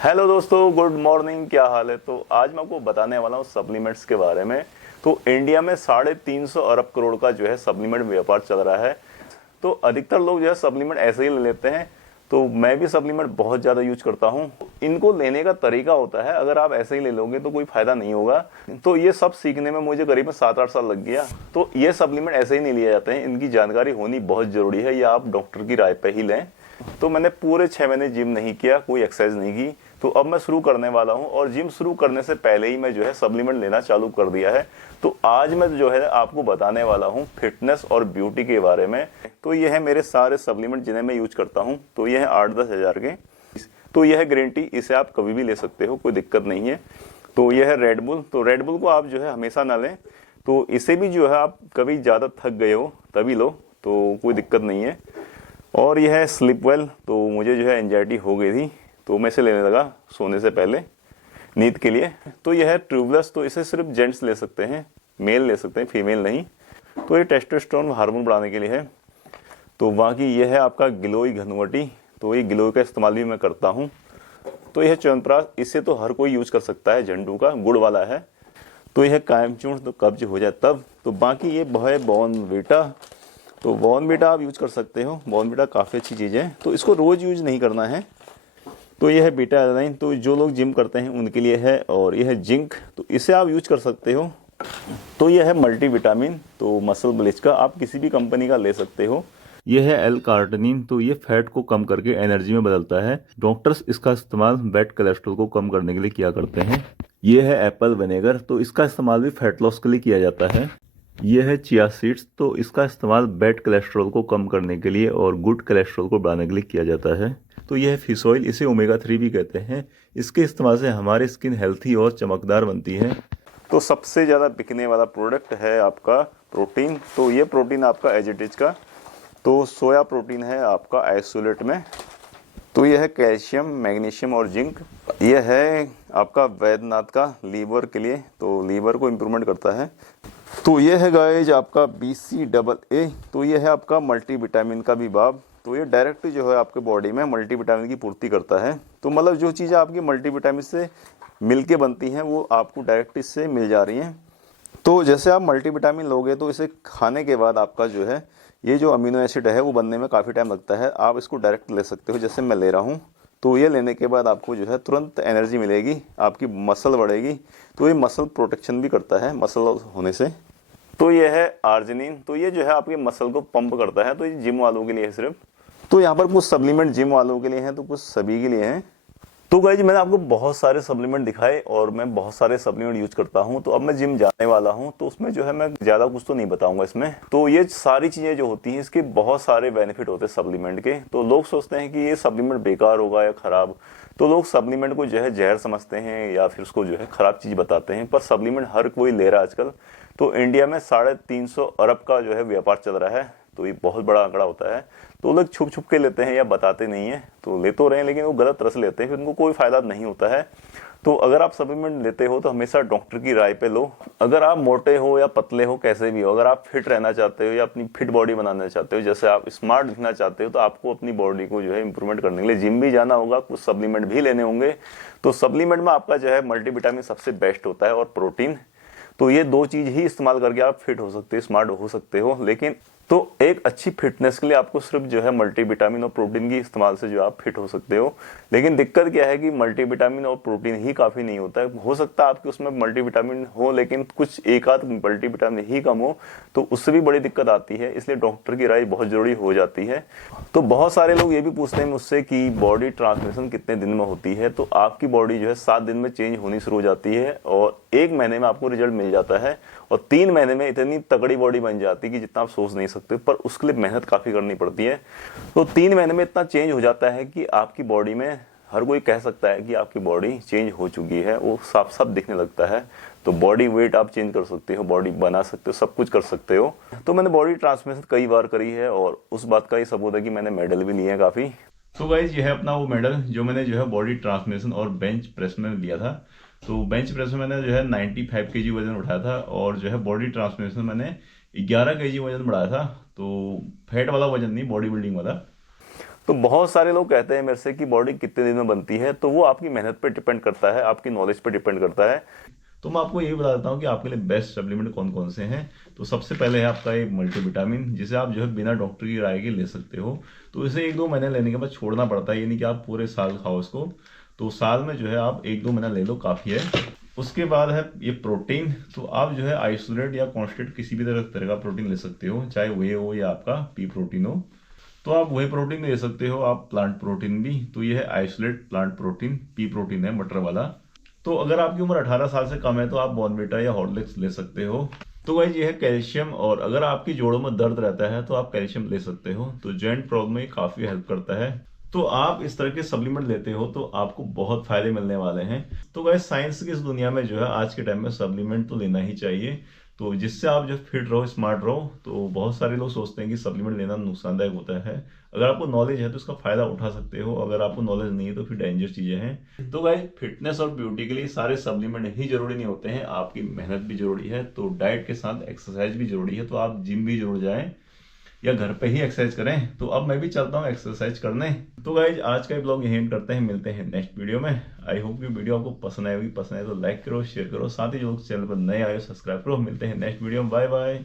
Hello दोस्तों, good morning. क्या हाल है? तो आज मैं आपको बताने वाला हूँ सप्लीमेंट्स के बारे में। तो इंडिया में 350 अरब करोड़ का जो है सप्लीमेंट व्यापार चल रहा है। तो अधिकतर लोग जो है सप्लीमेंट ऐसे ही ले लेते हैं। तो मैं भी सप्लीमेंट बहुत ज़्यादा यूज करता हूँ। इनको लेने का तरीका होता है, अगर आप ऐसे ही ले लोगे तो कोई फायदा नहीं होगा। तो ये सब सीखने में मुझे करीबन 7-8 साल लग गया। तो ये सप्लीमेंट ऐसे ही नहीं लिए जाते हैं, इनकी जानकारी होनी बहुत ज़रूरी है, या आप डॉक्टर की राय पे ही लें। तो मैंने पूरे 6 महीने जिम नहीं किया, कोई एक्सरसाइज नहीं की। तो अब मैं शुरू करने वाला हूं, और जिम शुरू करने से पहले ही मैं जो है सप्लीमेंट लेना चालू कर दिया है। तो आज मैं जो है आपको बताने वाला हूं फिटनेस और ब्यूटी के बारे में। तो ये है मेरे सारे सप्लीमेंट जिन्हें मैं यूज करता हूं। तो ये है 8-10 हजार के। तो यह है ग्रीन टी, इसे आप कभी भी ले सकते हो, कोई दिक्कत नहीं है। तो यह है रेड बुल। तो रेड बुल को आप जो है हमेशा ना लें। तो इसे भी जो है आप कभी ज़्यादा थक गए हो तभी लो, तो कोई दिक्कत नहीं है। और यह है स्लीप वेल। तो मुझे जो है एंजाइटी हो गई थी, तो मैं इसे लेने लगा सोने से पहले, नींद के लिए। तो यह है ट्यूबलेस। तो इसे सिर्फ जेंट्स ले सकते हैं, मेल ले सकते हैं, फीमेल नहीं। तो ये टेस्टोस्टेरोन हार्मोन बढ़ाने के लिए है। तो बाकी यह है आपका गिलोई घनवटी। तो ये गिलोई का इस्तेमाल भी मैं करता हूँ। तो यह च्यवनप्राश, इसे तो हर कोई यूज कर सकता है, झंडू का गुड़ वाला है। तो यह कायम चूर्ण, तो कब्ज हो जाए तब। तो बाकी ये है बॉर्नवीटा। तो बॉर्नवीटा आप यूज कर सकते हो, बॉर्नवीटा काफ़ी अच्छी चीज़ है। तो इसको रोज़ यूज नहीं करना है। तो यह है बीटा एलानाइन। तो जो लोग जिम करते हैं उनके लिए है। और यह है जिंक, तो इसे आप यूज कर सकते हो। तो यह है मल्टी विटामिन, तो मसल ब्लीच का, आप किसी भी कंपनी का ले सकते हो। यह है एल कार्टनिन। तो ये फैट को कम करके एनर्जी में बदलता है। डॉक्टर्स इसका इस्तेमाल बैड कोलेस्ट्रॉल को कम करने के लिए किया करते हैं। यह है एप्पल विनेगर। तो इसका इस्तेमाल भी फैट लॉस के लिए किया जाता है। यह है चिया सीड्स। तो इसका इस्तेमाल बैड कोलेस्ट्रॉल को कम करने के लिए और गुड कोलेस्ट्रॉल को बढ़ाने के लिए किया जाता है। तो यह है फिश ऑयल, इसे ओमेगा 3 भी कहते हैं। इसके इस्तेमाल से हमारी स्किन हेल्थी और चमकदार बनती है। तो सबसे ज़्यादा बिकने वाला प्रोडक्ट है आपका प्रोटीन। तो ये प्रोटीन आपका एज इट इज का, तो सोया प्रोटीन है आपका आइसोलेट में। तो यह है कैल्शियम, मैग्नीशियम और जिंक। यह है आपका वैद्यनाथ का लीवर के लिए, तो लीवर को इम्प्रूवमेंट करता है। तो ये है गाइज आपका BCAA। तो ये है आपका मल्टीविटामिन का भी बाब। तो ये डायरेक्ट जो है आपके बॉडी में मल्टीविटामिन की पूर्ति करता है। तो मतलब जो चीज़ें आपकी मल्टीविटामिन से मिलके बनती हैं वो आपको डायरेक्ट इससे मिल जा रही हैं। तो जैसे आप मल्टीविटामिन लोगे तो इसे खाने के बाद आपका जो है ये जो अमीनो एसिड है वो बनने में काफ़ी टाइम लगता है। आप इसको डायरेक्ट ले सकते हो, जैसे मैं ले रहा हूँ। तो ये लेने के बाद आपको जो है तुरंत एनर्जी मिलेगी, आपकी मसल बढ़ेगी। तो ये मसल प्रोटेक्शन भी करता है मसल होने से। तो ये है आर्जिनिन। तो ये जो है आपके मसल को पंप करता है। तो ये जिम वालों के लिए है सिर्फ। तो यहाँ पर कुछ सप्लीमेंट जिम वालों के लिए हैं, तो कुछ सभी के लिए हैं। तो गाइज मैंने आपको बहुत सारे सप्लीमेंट दिखाए, और मैं बहुत सारे सप्लीमेंट यूज करता हूँ। तो अब मैं जिम जाने वाला हूँ, तो उसमें जो है मैं ज़्यादा कुछ तो नहीं बताऊंगा इसमें। तो ये सारी चीज़ें जो होती हैं, इसके बहुत सारे बेनिफिट होते हैं सप्लीमेंट के। तो लोग सोचते हैं कि ये सप्लीमेंट बेकार होगा या ख़राब। तो लोग सप्लीमेंट को जो है जहर समझते हैं, या फिर उसको जो है ख़राब चीज़ बताते हैं। पर सप्लीमेंट हर कोई ले रहा है आजकल। तो इंडिया में 350 अरब का जो है व्यापार चल रहा है। तो ये बहुत बड़ा आंकड़ा होता है। तो लोग छुप छुप के लेते हैं या बताते नहीं है। तो ले तो रहे हैं, लेकिन वो गलत रस लेते हैं, फिर उनको कोई फायदा नहीं होता है। तो अगर आप सप्लीमेंट लेते हो तो हमेशा डॉक्टर की राय पे लो। अगर आप मोटे हो या पतले हो, कैसे भी हो, अगर आप फिट रहना चाहते हो या अपनी फिट बॉडी बनाना चाहते हो, जैसे आप स्मार्ट दिखना चाहते हो, तो आपको अपनी बॉडी को जो है इंप्रूवमेंट करने के लिए जिम भी जाना होगा, कुछ सप्लीमेंट भी लेने होंगे। तो सप्लीमेंट में आपका जो है मल्टीविटामिन सबसे बेस्ट होता है, और प्रोटीन। तो ये दो चीज ही इस्तेमाल करके आप फिट हो सकते हो, स्मार्ट हो सकते हो। लेकिन तो एक अच्छी फिटनेस के लिए आपको सिर्फ जो है मल्टीविटामिन और प्रोटीन की इस्तेमाल से जो आप फिट हो सकते हो। लेकिन दिक्कत क्या है कि मल्टीविटामिन और प्रोटीन ही काफ़ी नहीं होता है। हो सकता है आपके उसमें मल्टीविटामिन हो, लेकिन कुछ एक आध मल्टीविटामिन ही कम हो, तो उससे भी बड़ी दिक्कत आती है। इसलिए डॉक्टर की राय बहुत ज़रूरी हो जाती है। तो बहुत सारे लोग ये भी पूछते हैं मुझसे कि बॉडी ट्रांसफॉर्मेशन कितने दिन में होती है। तो आपकी बॉडी जो है 7 दिन में चेंज होनी शुरू हो जाती है, और 1 महीने में आपको रिजल्ट मिल जाता है, और 3 महीने में इतनी तगड़ी बॉडी बन जाती है कि जितना आप सोच नहीं सकते। पर उसके लिए मेहनत काफ़ी करनी पड़ती है। तो 3 महीने में इतना चेंज हो जाता है कि आपकी बॉडी में हर कोई कह सकता है कि आपकी बॉडी चेंज हो चुकी है, वो साफ साफ दिखने लगता है। तो बॉडी वेट आप चेंज कर सकते हो, बॉडी बना सकते हो, सब कुछ कर सकते हो। तो मैंने बॉडी ट्रांसफॉर्मेशन कई बार करी है, और उस बात का ये सबूत है कि मैंने मेडल भी लिए हैं काफ़ी। तो गाइज ये है अपना वो मेडल जो मैंने जो है बॉडी ट्रांसफॉर्मेशन और बेंच प्रेस में लिया था। तो बेंच प्रेस में मैंने जो है 95 kg वजन उठाया था, और जो है बॉडी ट्रांसफॉर्मेशन मैंने 11 kg वजन बढ़ाया था। तो फैट वाला वजन नहीं, बॉडी बिल्डिंग वाला। तो बहुत सारे लोग कहते हैं मेरे से कि बॉडी कितने दिन में बनती है, तो वो आपकी मेहनत पे डिपेंड करता है, आपकी नॉलेज पे डिपेंड करता है। तो मैं आपको यही बता देता हूँ कि आपके लिए बेस्ट सप्लीमेंट कौन कौन से हैं। तो सबसे पहले है आपका ये मल्टीविटामिन, जिसे आप जो है बिना डॉक्टर की राय के ले सकते हो। तो इसे 1-2 महीने लेने के बाद छोड़ना पड़ता है, ये नहीं कि आप पूरे साल खाओ इसको। तो साल में जो है आप 1-2 महीना ले लो, काफ़ी है। उसके बाद है ये प्रोटीन। तो आप जो है आइसोलेट या कॉन्स्टेंट किसी भी तरह का प्रोटीन ले सकते हो, चाहे वे हो या आपका पी प्रोटीन हो। तो आप वही प्रोटीन ले सकते हो, आप प्लांट प्रोटीन भी। तो ये है isolate plant protein, P protein है मटर वाला। तो अगर आपकी उम्र 18 साल से कम है तो आप बॉर्नविटा या हॉर्लिक्स ले सकते हो। तो गाइस ये है कैल्शियम, और अगर आपकी जोड़ों में दर्द रहता है तो आप कैल्शियम ले सकते हो। तो जॉइंट प्रॉब्लम में काफ़ी हेल्प करता है। तो आप इस तरह के सप्लीमेंट लेते हो तो आपको बहुत फायदे मिलने वाले हैं। तो गाइस साइंस की इस दुनिया में जो है आज के टाइम में सप्लीमेंट तो लेना ही चाहिए, तो जिससे आप जो फिट रहो, स्मार्ट रहो। तो बहुत सारे लोग सोचते हैं कि सप्लीमेंट लेना नुकसानदायक होता है। अगर आपको नॉलेज है तो इसका फायदा उठा सकते हो, अगर आपको नॉलेज नहीं है तो फिर डेंजर चीजें हैं। तो गाइस फिटनेस और ब्यूटी के लिए सारे सप्लीमेंट ही जरूरी नहीं होते हैं, आपकी मेहनत भी जरूरी है। तो डाइट के साथ एक्सरसाइज भी जरूरी है, तो आप जिम भी जरूर जाएं या घर पे ही एक्सरसाइज करें। तो अब मैं भी चलता हूँ एक्सरसाइज करने। तो गाइज आज का ब्लॉग यहीं करते हैं, मिलते हैं नेक्स्ट वीडियो में। आई होप कि वीडियो आपको पसंद आएगी, पसंद आए तो लाइक करो, शेयर करो, साथ ही जो लोग चैनल पर नए आए सब्सक्राइब करो। मिलते हैं नेक्स्ट वीडियो में, बाय बाय।